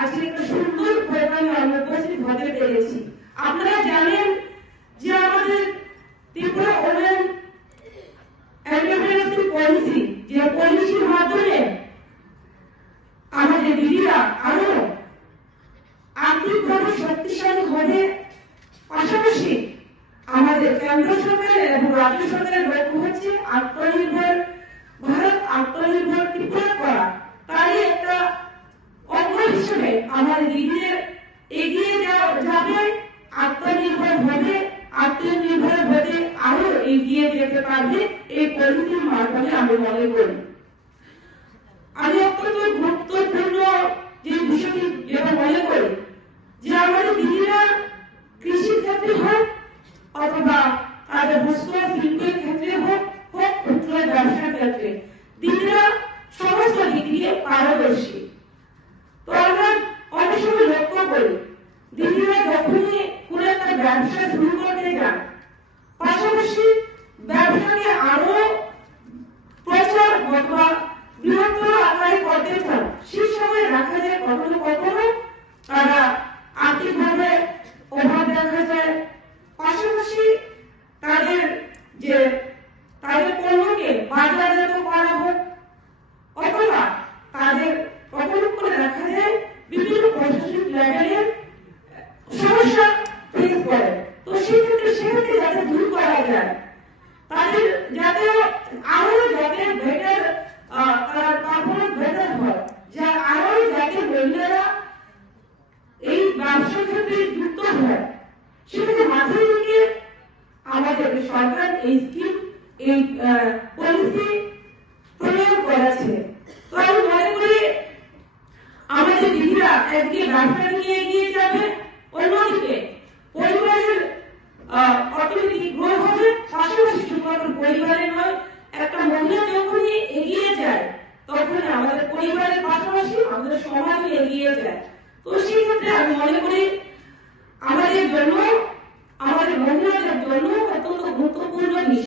আজকে একটা সুন্দর প্রোগ্রামে আমরা উপস্থিত হতে পেরেছি। আপনারা জানেন যে আমাদের ত্রিপুরা ওমেন এন্টারপ্রেনারশিপ পলিসি, যে পলিসির মাধ্যমে আমাদের দিদিরা আরো আর্থিকভাবে শক্তিশালী হবে, পাশাপাশি আমাদের কেন্দ্র সরকারের এবং রাজ্য সরকারের লক্ষ্য হচ্ছে আত্মনির্ভর ভারত, আত্মনির্ভর ত্রিপুরা করা। তারই একটা অঙ্গ হিসেবে আমাদের দিদিদের এগিয়ে যাবে, আত্মনির্ভর হবে, আত্মনির্ভর হতে আরো এগিয়ে যেতে পারবে এই পলিসির মাধ্যমে আমি মনে করি। আমি অত্যন্ত গুরুত্বপূর্ণ যে বিষয়টি যেটা মনে করি যে আমাদের দিদিরা কৃষি ক্ষেত্রে হোক অথবা তাদের বস্ত্র শিল্পের ক্ষেত্রে হোক ক্ষুদ্র ব্যবসার ক্ষেত্রে দিদিরা সমস্ত দিক দিয়ে পারদর্শী। তো আমরা অনেক সময় লক্ষ্য করি দিদিরা যখনই কোনো একটা ব্যবসা শুরু করতে যান, পাশাপাশি ব্যবসাকে আরো প্রচার অথবা বৃহত্তর আকারে করতে চান, সেই সময় দেখা যায় কখনো কখনো তারা আর্থিকভাবে অভাব দেখা যায়। পাশাপাশি তাদের পণ্যকে বাজারজাত করা হোক অথবা তাদের কখনো করে দেখা যায় বিভিন্ন প্রশাসনিক লেভেলের সমস্যা ফেস করে। তো সেক্ষেত্রে যাতে দূর করা যায়, তাদের যাতে আরো যাতে বেটার তার পারফরমেন্স বেটার হয়, যা আরো যাতে মহিলারা এই ব্যবসা ক্ষেত্রে যুক্ত হয়, সেটাকে মাথায় রেখে আমাদের সরকার এই স্কিম, এই পলিসি প্রয়োগ করেছে। তো আমি মনে করি আমাদের দিদিরা একদিকে ব্যবসা নিয়ে এগিয়ে যাবে, অন্যদিকে পরিবারের অর্থনৈতিক গ্রোথ হবে, পাশাপাশি শুধুমাত্র পরিবারের নয়